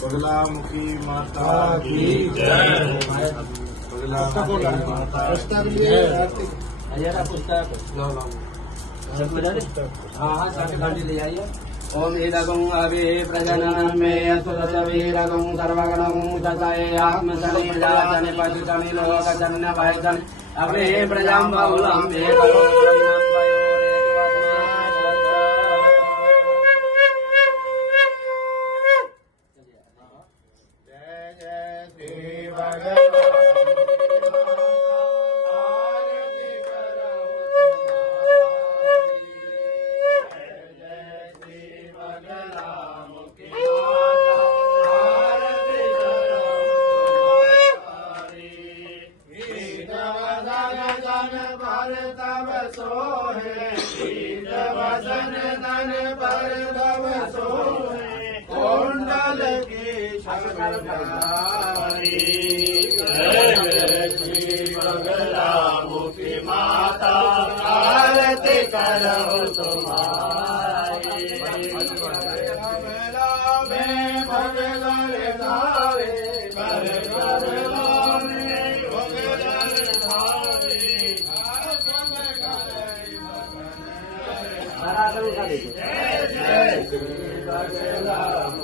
बगलामुखी माता की जय। बगलामुखी माता की जय। ओम ईदगं अभि प्रजननं मे असुरसवीरगं सर्वगणं ततये आत्मसनि प्रजाजनि पतितनि लोकजन्य भयजनि अभि प्रजां बहुलं मे बगलामुखी माता आरती करो तुम्हारी। जय जय श्री बगलामुखी